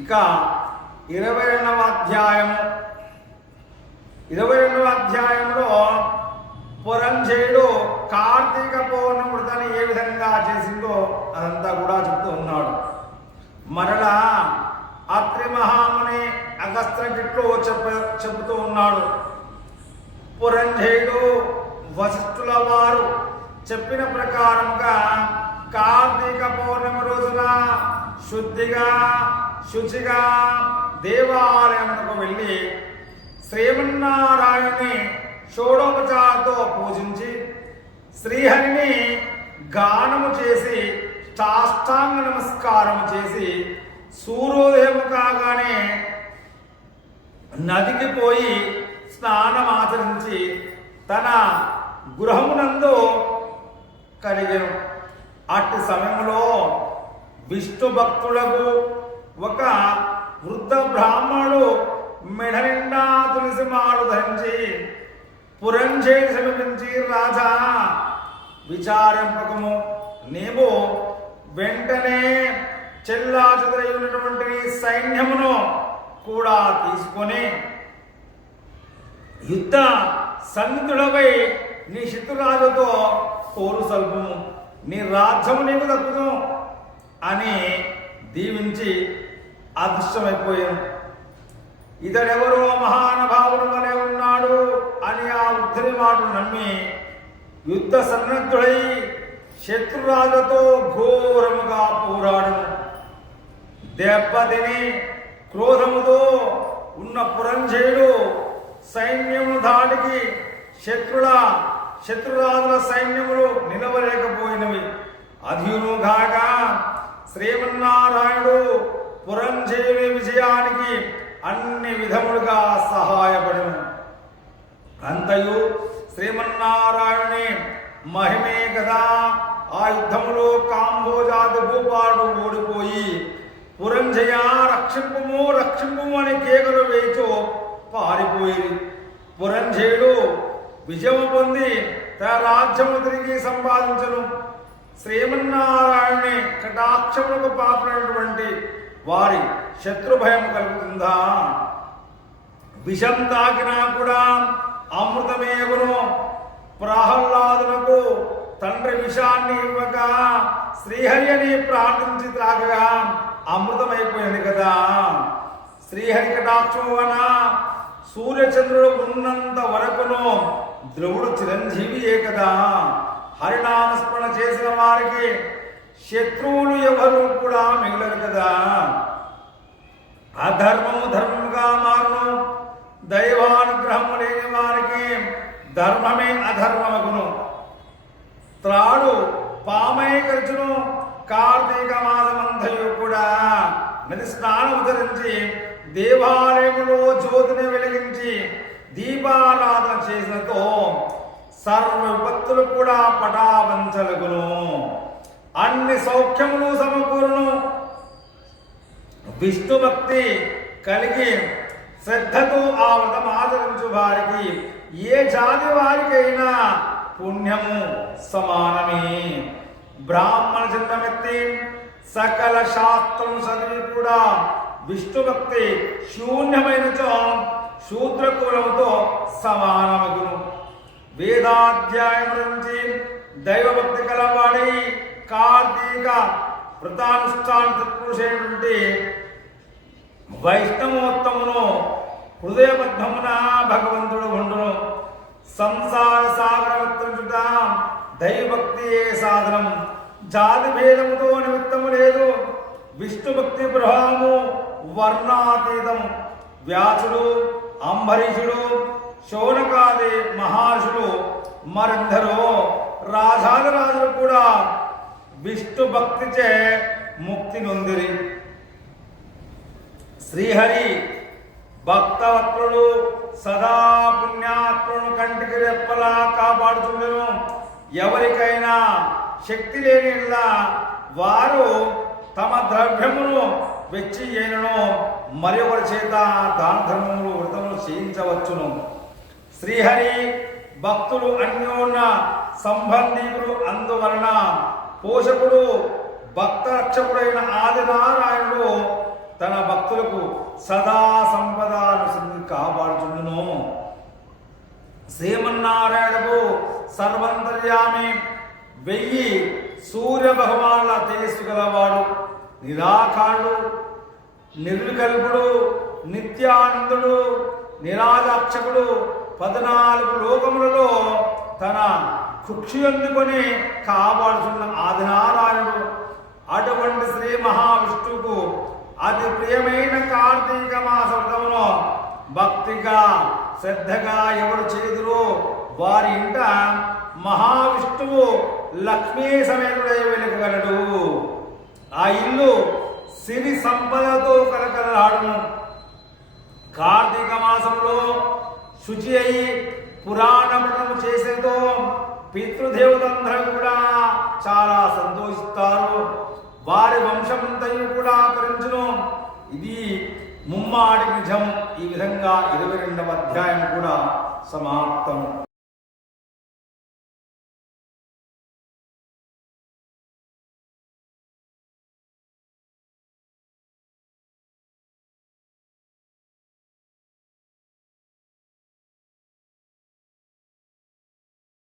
ఇక ఇరవై రెండవ అధ్యాయం. ఇరవై రెండవ అధ్యాయంలో పురంజయుడు కార్తీక పౌర్ణమి వృతాన్ని ఏ విధంగా చేసిందో అదంతా కూడా చెప్తూ ఉన్నాడు. మరలా అత్రి మహాముని అగస్త్రగిట్లో చెప్ప చెబుతూ ఉన్నాడు. పురంజయుడు వశిష్ఠుల వారు చెప్పిన ప్రకారంగా కార్తీక పౌర్ణమి రోజున శుద్ధిగా శుచిగా దేవాలయమునకు వెళ్ళి శ్రీమన్నారాయణుని షోడోపచారతో పూజించి శ్రీహరిని గానము చేసి సాష్టాంగ నమస్కారం చేసి సూర్యోదయం కాగానే నదికి పోయి స్నానం ఆచరించి తన గృహమునందు కలిగను. అట్టి సమయంలో విష్ణు భక్తులకు ఒక వృద్ధ బ్రాహ్మణుడు మెడ నిండా తులసి మాడు ధరించి పురంజేరి సమీపించి రాజా విచారింపకము. నీవు వెంటనే చెల్లా చెదరైనటువంటి సైన్యమును కూడా తీసుకొని యుద్ధ సన్నిధుడపై నీ శత్రురాజుతో పోరు సల్పము. నీ రాజ్యము నీకు దక్కును అని దీవించి అదృష్టమైపోయాను ఇతడెవరో మహానుభావుడు వలె ఉన్నాడు అని ఆ ఉద్ధరి మాటలు నమ్మి యుద్ధ సన్నద్ధుడై శత్రురాజుతో ఘోరముగా పోరాడు దెబ్బతిని క్రోధముతో ఉన్న పురంజయుడు సైన్యము దాటికి శత్రుల శత్రురాజుల సైన్యములు నిలవలేకపోయినవి. అధియును శ్రీమన్నారాయణుడు విజయానికి అన్ని విధములుగా సహాయపడను. అంతయు శ్రీమన్నారాయణుని మహిమే కదా. ఆ యుద్ధములో కాంబోజాతి భూపాడు ఓడిపోయి పురంజయ రక్షింపుము రక్షింపుము అని కేకలు వేచో పారిపోయి పురంజయుడు విజయము పొంది తన రాజ్యము తిరిగి సంపాదించను. శ్రీమన్నారాయణుని కటాక్షములకు పాపనటువంటి వారి శత్రు భయం కలుగుతుందా? విషం తాకినా కూడా అమృతమేగును. ప్రహ్లాదులకు తండ్రి విషాన్ని ఇవ్వక శ్రీహరియని ప్రార్థించి త్రాగగా అమృతమైపోయింది కదా. శ్రీహరి కటాక్షం వన సూర్యచంద్రుడు ఉన్నంత వరకును ధ్రువుడు చిరంజీవియే కదా? హరినామస్మరణ చేసిన వారికి శత్రువులు ఎవరు కూడా మిగలరు కదా. నది స్నానం ధరించి దేవాలయములో జ్యోతిని వెలిగించి దీపారాధన చేసినతో సర్వ విపత్తులు కూడా పటావంచలగును అన్ని సౌఖ్యములు సమకూరును. విష్ణు భక్తి కలిగి శ్రద్ధతో ఆ వ్రతం ఆచరించు వారికి ఏ జాతి వారికైనా పుణ్యము సమానమే. బ్రాహ్మణ జన్మమెత్తి సకల శాస్త్రం చదివి కూడా విష్ణు భక్తి శూన్యమైనచో శూద్రకులముతో సమానమగును. వేదాధ్యాయం నుంచి దైవభక్తి కలవాడి కార్తీక వ్రతానుష్ఠాన తత్పురుషైనటువంటి వైష్ణవోత్తమును హృదయబద్ధమున భగవంతుడు ఉండును సంసార సాగర దైవభక్తియే సాధనం జాతి భేదముతో నిమిత్తము లేదు. విష్ణు భక్తి ప్రభావము వర్ణాతీతం. వ్యాసుడు అంబరీషుడు శౌనకాది మహర్షులు మరెందరో రాజాదిరాజులు కూడా విష్ణు భక్తిచే ముక్తి నొందిరి. శ్రీహరి భక్తవత్రుడు సదా పుణ్యాత్మను కంటికి రెప్పలా కాపాడుతుండెను ఎవరికైనా శక్తి లేని వారు తమ ద్రవ్యమును వెచ్చి అయినను మరి ఒకరి చేత దాన ధర్మములు వ్రతములు చేయించవచ్చును. శ్రీహరి భక్తులు అన్యోన్య సంబంధీకులు అందువలన పోషకుడు భక్త రక్షకుడైన ఆదినారాయణుడు తన భక్తులకు సదా సంపద కాపాడుచుండును. శ్రీమన్నారాయణకు సర్వంతర్యామి వెయ్యి సూర్య భగవానుల తేజస్సు గలవాడు నిరాకారుడు నిర్వికల్పుడు నిత్యానందుడు నిరాజాక్షకుడు పద్నాలుగు లోకములలో తన కుక్షి అందుకొని కాపాడుతున్న ఆదినారాయణుడు. అటువంటి శ్రీ మహావిష్ణువుకు అతి ప్రియమైన కార్తీక మాసంలో భక్తిగా శ్రద్ధగా ఎవరు చేదురో వారి ఇంట మహావిష్ణువు లక్ష్మీ సమేతుడై వెలుగగలడు ఆ ఇల్లు సిరి సంపదతో కలకలలాడును. కార్తీక మాసంలో శుచి అయి పురాణ పఠనం చేసేతో పితృదేవతందరూ కూడా చాలా సంతోషిస్తారు. వారి వంశమంతయు కూడా తరించును ఇది ముమ్మాడి నిజం. ఈ విధంగా ఇరవై రెండవ అధ్యాయం కూడా సమాప్తం.